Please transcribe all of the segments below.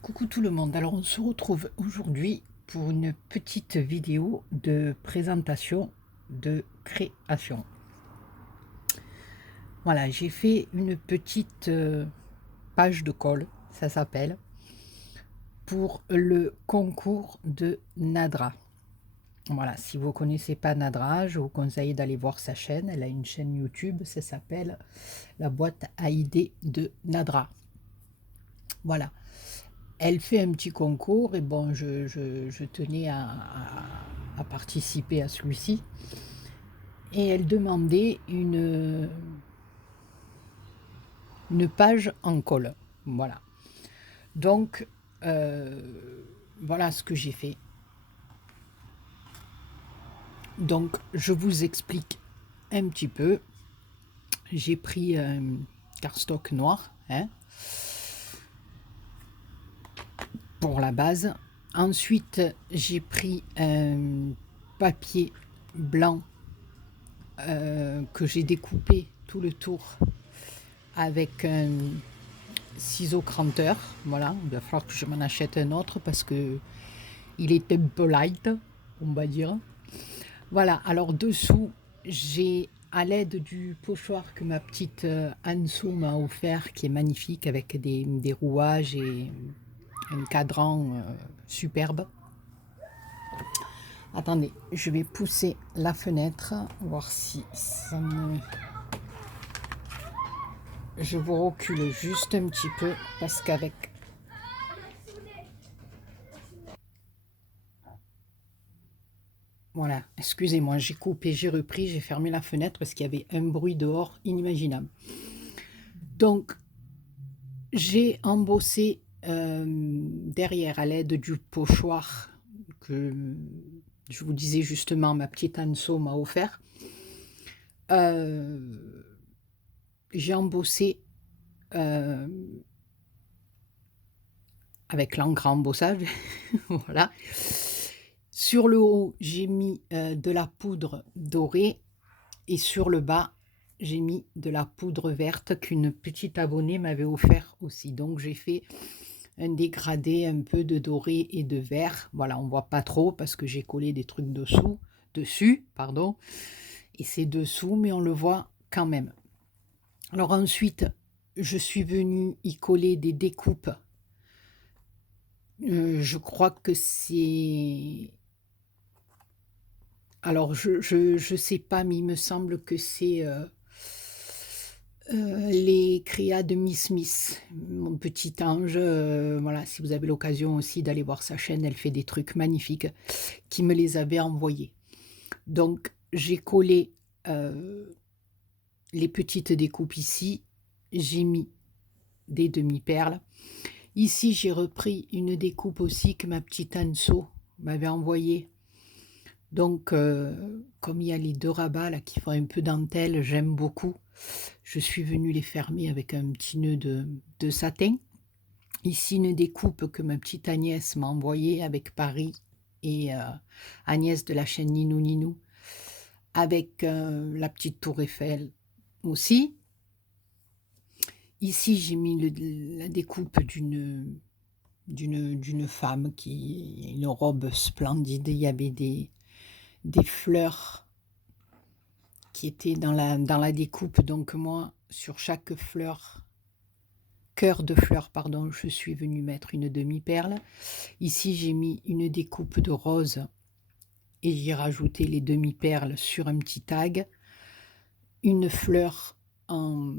Coucou tout le monde, alors on se retrouve aujourd'hui pour une petite vidéo de présentation de création. Voilà, j'ai fait une petite page de colle, ça s'appelle, pour le concours de Nadra. Voilà, si vous ne connaissez pas Nadra, je vous conseille d'aller voir sa chaîne, elle a une chaîne YouTube, ça s'appelle La boîte à idées de Nadra. Voilà. Elle fait un petit concours et bon, je tenais à participer à celui-ci. Et elle demandait une page en colle. Voilà. Donc, euh, voilà ce que j'ai fait. Donc, je vous explique un petit peu. J'ai pris un cardstock noir, hein, pour la base. Ensuite, j'ai pris un papier blanc que j'ai découpé tout le tour avec un ciseau cranteur. Voilà, il va falloir que je m'en achète un autre parce que il est un peu light, on va dire. Voilà, alors dessous, j'ai à l'aide du pochoir que ma petite Anso m'a offert, qui est magnifique avec des rouages et un cadran superbe. Attendez, je vais pousser la fenêtre, voir si ça me... Je vous recule juste un petit peu parce qu'avec... Voilà, excusez-moi, j'ai coupé, j'ai repris, j'ai fermé la fenêtre parce qu'il y avait un bruit dehors inimaginable. Donc, j'ai embossé derrière à l'aide du pochoir que je vous disais justement, ma petite Anso m'a offert. J'ai embossé euh, avec l'encre à embossage. Voilà. Sur le haut, j'ai mis de la poudre dorée et sur le bas, j'ai mis de la poudre verte qu'une petite abonnée m'avait offert aussi. Donc j'ai fait un dégradé un peu de doré et de vert. Voilà, on voit pas trop parce que j'ai collé des trucs dessus, pardon. Et c'est dessous, mais on le voit quand même. Alors ensuite, je suis venue y coller des découpes. Je crois que c'est... Alors, je sais pas, mais il me semble que c'est les créas de Miss Smith, mon petit ange. Voilà, si vous avez l'occasion aussi d'aller voir sa chaîne, elle fait des trucs magnifiques qui me les avait envoyés. Donc, j'ai collé les petites découpes ici. J'ai mis des demi-perles. Ici, j'ai repris une découpe aussi que ma petite Anso m'avait envoyée. Donc, comme il y a les deux rabats là qui font un peu dentelle, j'aime beaucoup. Je suis venue les fermer avec un petit nœud de satin. Ici, une découpe que ma petite Agnès m'a envoyée avec Paris et Agnès de la chaîne Ninou Ninou, avec la petite tour Eiffel aussi. Ici, j'ai mis la découpe d'une femme qui a une robe splendide. Il y avait des fleurs qui étaient dans la découpe. Donc moi, sur chaque fleur, cœur de fleur, pardon, je suis venue mettre une demi-perle. Ici, j'ai mis une découpe de rose et j'ai rajouté les demi-perles sur un petit tag. Une fleur en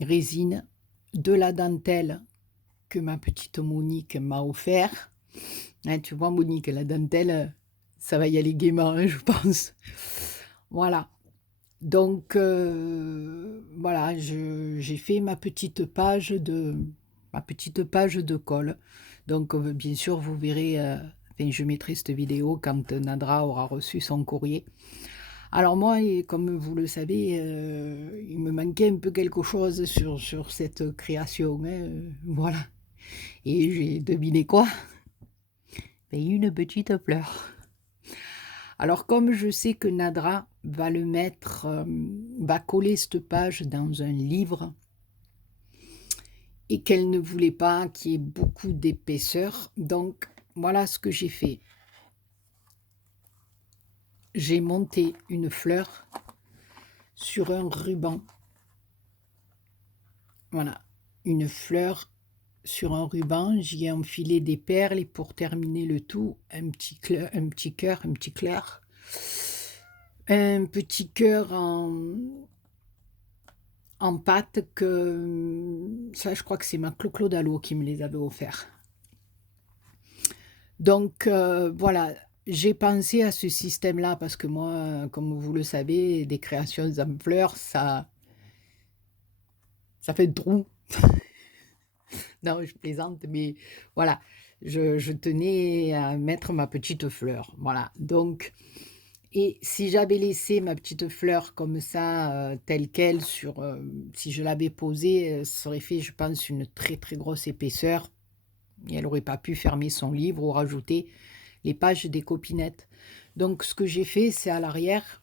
résine, de la dentelle que ma petite Monique m'a offert. Hein, tu vois, Monique, la dentelle, ça va y aller gaiement, hein, je pense. Voilà. Donc, voilà, j'ai fait ma petite page de colle. Donc, bien sûr, vous verrez, enfin, je mettrai cette vidéo quand Nadra aura reçu son courrier. Alors moi, et comme vous le savez, il me manquait un peu quelque chose sur cette création, hein, voilà. Et j'ai deviné quoi? Ben, une petite fleur. Alors comme je sais que Nadra va le mettre, va coller cette page dans un livre, et qu'elle ne voulait pas qu'il y ait beaucoup d'épaisseur. Donc, voilà ce que j'ai fait. J'ai monté une fleur sur un ruban. Voilà, une fleur sur un ruban. J'y ai enfilé des perles et pour terminer le tout, un petit cœur, un petit clair. Un petit cœur en pâte que ça, je crois que c'est ma Clo-Clo Dalo qui me les avait offerts. Donc voilà, j'ai pensé à ce système-là parce que moi, comme vous le savez, des créations en fleurs, ça fait drôle. Non, je plaisante, mais voilà, je tenais à mettre ma petite fleur. Voilà, donc, et si j'avais laissé ma petite fleur comme ça, telle qu'elle, si je l'avais posée, ça aurait fait, je pense, une très très grosse épaisseur. Et elle n'aurait pas pu fermer son livre ou rajouter les pages des copinettes. Donc, ce que j'ai fait, c'est à l'arrière.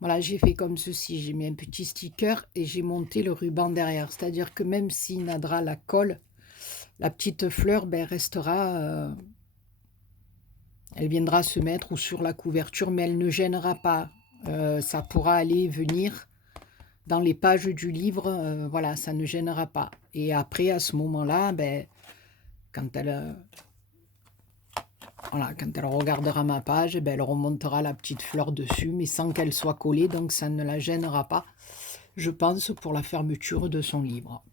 Voilà, j'ai fait comme ceci. J'ai mis un petit sticker et j'ai monté le ruban derrière. C'est-à-dire que même si Nadra la colle, la petite fleur ben, restera, elle viendra se mettre ou sur la couverture, mais elle ne gênera pas. Ça pourra aller venir dans les pages du livre, voilà, ça ne gênera pas. Et après, à ce moment-là, ben, quand elle, voilà, quand elle regardera ma page, ben, elle remontera la petite fleur dessus, mais sans qu'elle soit collée, donc ça ne la gênera pas, je pense, pour la fermeture de son livre.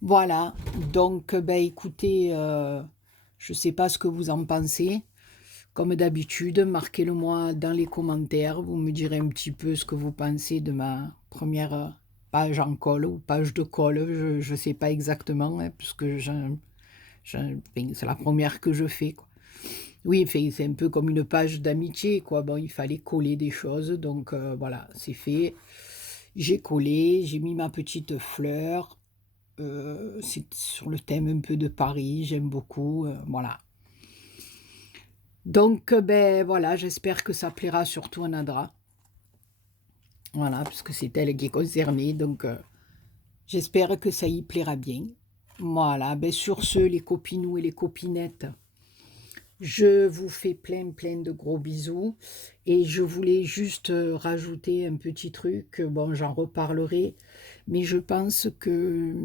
Voilà, donc ben, écoutez, je ne sais pas ce que vous en pensez. Comme d'habitude, marquez-le moi dans les commentaires. Vous me direz un petit peu ce que vous pensez de ma première page en colle ou page de colle. Je ne sais pas exactement, hein, puisque c'est la première que je fais, quoi. Oui, c'est un peu comme une page d'amitié, quoi. Bon, il fallait coller des choses, donc voilà, c'est fait. J'ai collé, j'ai mis ma petite fleur. C'est sur le thème un peu de Paris, j'aime beaucoup, voilà. Donc, ben voilà, j'espère que ça plaira surtout à Nadra. Voilà, puisque c'est elle qui est concernée, donc j'espère que ça y plaira bien. Voilà, ben sur ce, les copinous et les copinettes, je vous fais plein de gros bisous. Et je voulais juste rajouter un petit truc, bon, j'en reparlerai, mais je pense que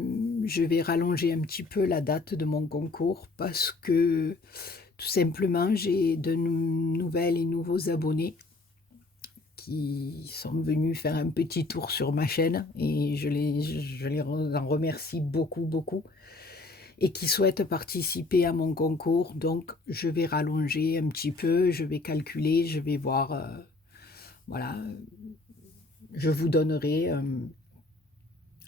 je vais rallonger un petit peu la date de mon concours parce que tout simplement, j'ai de nouvelles et nouveaux abonnés qui sont venus faire un petit tour sur ma chaîne et je les en remercie beaucoup et qui souhaitent participer à mon concours. Donc, je vais rallonger un petit peu, je vais calculer, je vais voir, voilà, je vous donnerai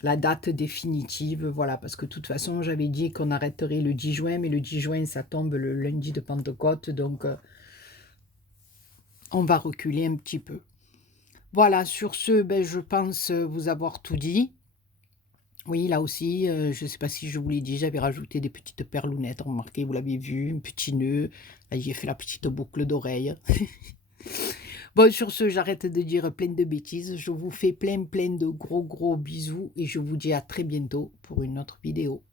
la date définitive, voilà, parce que de toute façon, j'avais dit qu'on arrêterait le 10 juin, mais le 10 juin, ça tombe le lundi de Pentecôte, donc on va reculer un petit peu. Voilà, sur ce, ben, je pense vous avoir tout dit. Oui, là aussi, je ne sais pas si je vous l'ai dit, j'avais rajouté des petites perlounettes, remarquez, vous l'avez vu, un petit nœud. Là, j'ai fait la petite boucle d'oreille. Bon, sur ce, j'arrête de dire plein de bêtises. Je vous fais plein de gros bisous et je vous dis à très bientôt pour une autre vidéo.